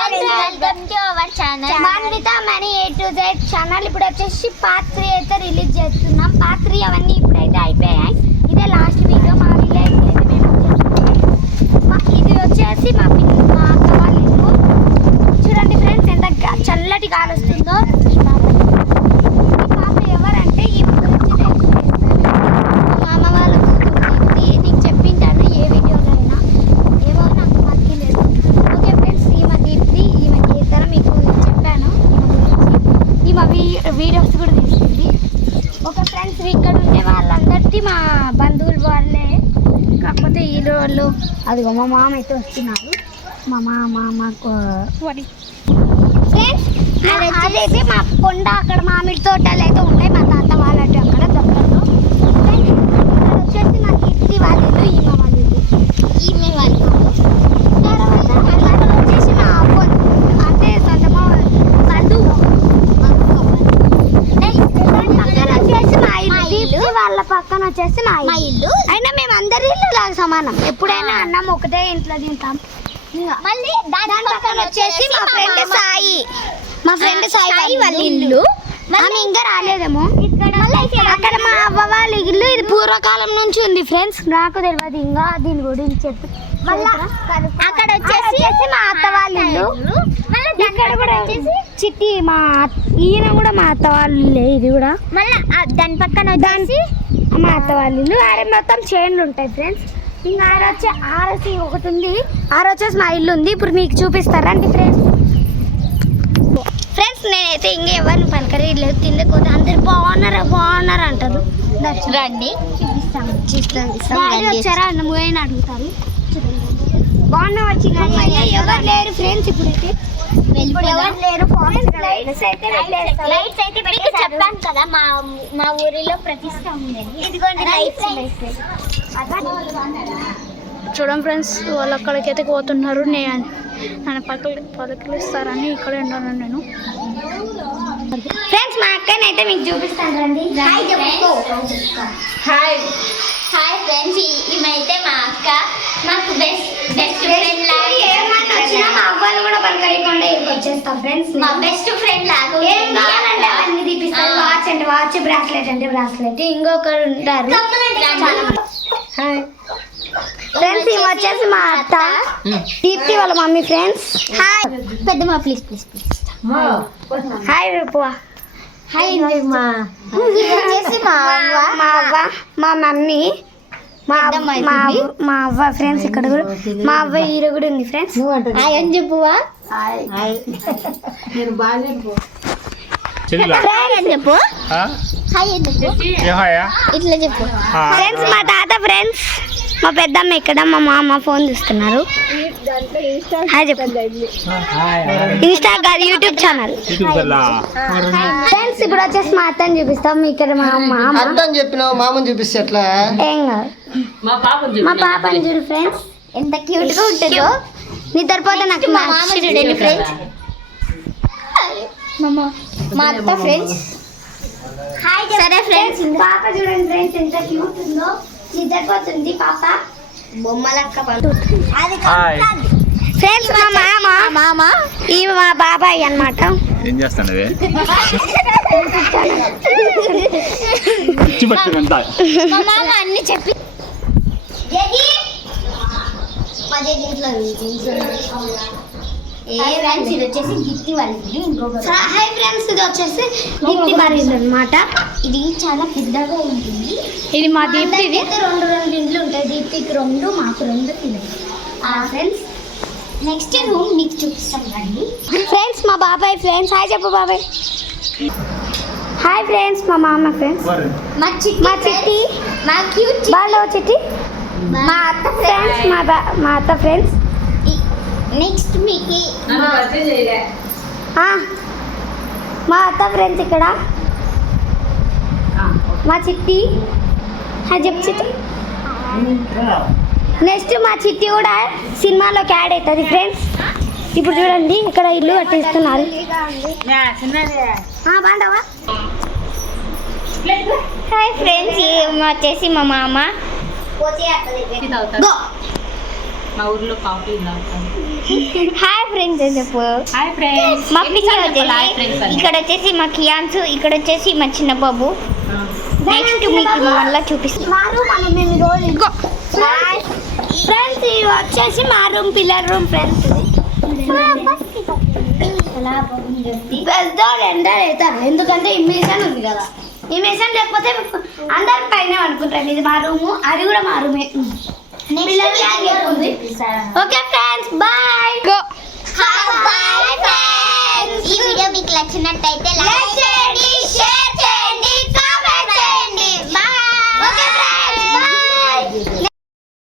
Welcome to our channel Manvitha money A to Z channel. ఇప్పుడు వచ్చేసి part 3 అయితే release చేస్తున్నాం. పార్ట్ 3 అవన్నీ ఇప్పుడైతే అయిపోయాయి. ఇదే లాస్ట్ వీడియో. మా విలేజ్ అయితే మేము ఇది వచ్చేసి మా అక్క వాళ్ళ ఇల్లు. చూడండి ఫ్రెండ్స్ ఎంత చల్లటి గాలి వస్తుందో. ఈ పాప ఎవరంటే ఈ గురించి మా అమ్మ వాళ్ళ నీకు చెప్పింటాను ఏ వీడియోలో అయినా, ఏమో నాకు మర్చి లేదు. ఓకే ఫ్రెండ్స్, ఈమె దీప్తి, ఈమె గీతర మీకు చెప్పాను. ఈమె వీడియోస్ కూడా తీస్తుంది. ఓకే ఫ్రెండ్స్, ఇక్కడ ఉండే వాళ్ళందరికీ మా బంధువులు వాళ్ళే, కాకపోతే ఈ రోజు అదిగో మా మామ అయితే వస్తున్నారు. మా మామకు అదైతే మా కొండ అక్కడ మామిడి తోటలు అయితే ఉంటాయి. మా తాత వాళ్ళంటే అక్కడ దగ్గరలో వచ్చేసి మా గిట్టి వాళ్ళ ఇల్లు, ఈమె వాళ్ళ ఇల్లు, ఈమె వాళ్ళ తర్వాత వచ్చేసి మా అంటే సొంత బంధువు వచ్చేసి మా ఇల్లు, వాళ్ళ పక్కన వచ్చేసి మా ఇల్లు. అయినా మేము అందరి ఇల్లు లాగా సమానం. ఎప్పుడైనా అన్నం ఒకటే ఇంట్లో తింటాం. మళ్ళీ దాని పక్కన వచ్చేసి మా ఫ్రెండ్ సాయి, వాళ్ళ ఇల్లు. ఆమె ఇంకా రాలేదేమో. అక్కడ మా అవ్వ వాళ్ళ ఇల్లు. ఇది పూర్వకాలం నుంచి ఉంది ఫ్రెండ్స్, నాకు తెలియదు ఇంకా దీని గురించి చెప్పి. అక్కడ వచ్చేసి మా అత్త వాళ్ళ ఇల్లు. ఇక్కడ కూడా చిట్టి మా ఈయన కూడా మా అత్త వాళ్ళ ఇల్లు. ఇది కూడా మళ్ళీ దాని పక్కన వచ్చేసి మా అత్త వాళ్ళ ఇల్లు. ఆడ మొత్తం చైన్లు ఉంటాయి ఫ్రెండ్స్. ఇంకా ఆరసి ఒకటి ఉంది. వచ్చేసి మా ఇల్లు ఉంది. ఇప్పుడు మీకు చూపిస్తారండి ఫ్రెండ్స్. నేనైతే ఇంకా ఎవరిని పలకరియలేదు. తిందకపోతే అందరు బాగున్నారు అంటారు. రండి చూపిస్తాను. వచ్చారా అన్నము అని అడుగుతారు. బాగున్నా వచ్చింది ఎవరు లేరు ఫ్రెండ్స్. ఇప్పుడైతే ఎవరు లేరు. లైట్స్ అయితే చెప్పాను కదా, మా ఊరిలో ప్రతిష్ట ఉండేది. ఇదిగోండి లైట్స్. చూడండి ఫ్రెండ్స్, వాళ్ళు అక్కడికైతే పోతున్నారు. నన్ను పలకరిస్తారని ఇక్కడే ఉన్నాను నేను. ఫ్రెండ్స్, మా అక్కని అయితే మీకు చూపిస్తాను రండి. హాయ్ ఫ్రెండ్స్, ఈమెయితే మా అక్క. మాకు బెస్ట్ ఫ్రెండ్ లాగా. ఏమన్నా వచ్చినా మా అవ్వలు కూడా పలకరియకుండా వచ్చేస్తాం ఫ్రెండ్స్. మా బెస్ట్ ఫ్రెండ్ లాగా అన్ని తీపిస్తాం. వాచ్ అంటే వాచ్, బ్రాస్లెట్ అంటే బ్రాస్లెట్. ఇంకొకరు ఉంటారు. హాయ్ ఫ్రెండ్స్, ఇవి వచ్చేసి మా అత్త దీప్తి వాళ్ళ మమ్మీ ఫ్రెండ్స్. హాయ్ పెద్దమ్మ, ప్లీజ్ హాయ్ రేపు. హాయ్ మా అవ్వ, మా మమ్మీ, మా అవ్వ ఫ్రెండ్స్. ఇక్కడ కూడా మా అవ్వ హీరో కూడా ఉంది ఫ్రెండ్స్. హాయ్ అని చెప్పువా. చెప్పు ఇట్లా చెప్పు ఫ్రెండ్స్. మా తాత ఫ్రెండ్స్, మా పెద్దమ్మ ఇక్కడ, మా మామ ఫోన్ చూస్తున్నారు. హాయ్ చెప్పు. ఇన్స్టా కాదు, యూట్యూబ్ ఛానల్ ఫ్రెండ్స్. ఇప్పుడు వచ్చేసి మా అత్తని చూపిస్తాం. ఇక్కడ మా అత్తని చెప్పినావు, మామని చూపిస్తే ఎట్లా? ఏం కాదు, మా పాపని చూడు ఫ్రెండ్స్, ఎంత క్యూట్ గా ఉంటుందో. నిద్రపోతే నాకు చూడండి ఫ్రెండ్స్. మా అత్త ఫ్రెండ్స్. హాయ్ సరే ఫ్రెండ్స్. పాప చూడండి ఫ్రెండ్స్, ఎంత క్యూట్ ఉందో. నిద్రపోతుంది పాప, బొమ్మలక్క ఫ్రెండ్స్. మా మామ, ఈ మా బాబాయ్ అన్నమాట. ఏం చేస్తాను మా మామ అన్ని చెప్పి ఇది వచ్చేసి గిట్టి వాళ్ళ ఇల్లు. ఇంకొక హాయ్ ఫ్రెండ్స్, ఇది వచ్చేసి గిట్టి వాళ్ళ ఇల్లు అనమాట. ఇది చాలా పెద్దగా ఉంటుంది. ఇది మా దీప్తి. రెండు ఇండ్లు ఉంటాయి. దీప్తికి 2, మాకు 2 ఇల్లు ఫ్రెండ్స్. నెక్స్ట్ రూమ్ మీకు చూపిస్తాం రండి ఫ్రెండ్స్. మా బాబాయ్ ఫ్రెండ్స్. హాయ్ చెప్పు బాబాయ్. హాయ్ ఫ్రెండ్స్, మా మామ ఫ్రెండ్స్. మా చిట్టి, మా క్యూట్ బాలో చిట్టి. మా అత్త ఫ్రెండ్స్, మా అత్త ఫ్రెండ్స్. నెక్స్ట్ మీకు మా అత్త ఫ్రెండ్స్. ఇక్కడ మా చిట్టి. హాయ్ చెప్పు చిట్టి. నెక్స్ట్ మా చిట్టి కూడా సినిమాలోకి యాడ్ అవుతుంది ఫ్రెండ్స్. ఇప్పుడు చూడండి, ఇక్కడ ఇల్లు కట్టిస్తున్నారు. బాగుంటావా? హాయ్ ఫ్రెండ్స్, వచ్చేసి మా మామ. మా ఊర్లో కాఫీ హాయ్ ఫ్రెండ్స్ చెప్పు. Hi friends. మా పిన్ని వచ్చేసి ఇక్కడ వచ్చేసి మా కియాన్స్, ఇక్కడ వచ్చేసి మా చిన్న బాబు. నెక్స్ట్ మీకు మళ్ళీ చూపిస్తాను. ఫ్రెండ్స్ ఇవి వచ్చేసి మా రూమ్, పిల్లర్ రూమ్ ఫ్రెండ్స్. పెద్దోళ్ళు ఎంటర్ అవుతారు ఎందుకంటే ఈ మిషన్ ఉంది కదా. ఈ మిషన్ లేకపోతే అందరి పైన అనుకుంటారు. ఇది మా రూము, అది కూడా మా రూమే. Okay friends bye. ఈ వీడియో మీకు నచ్చినట్టయితే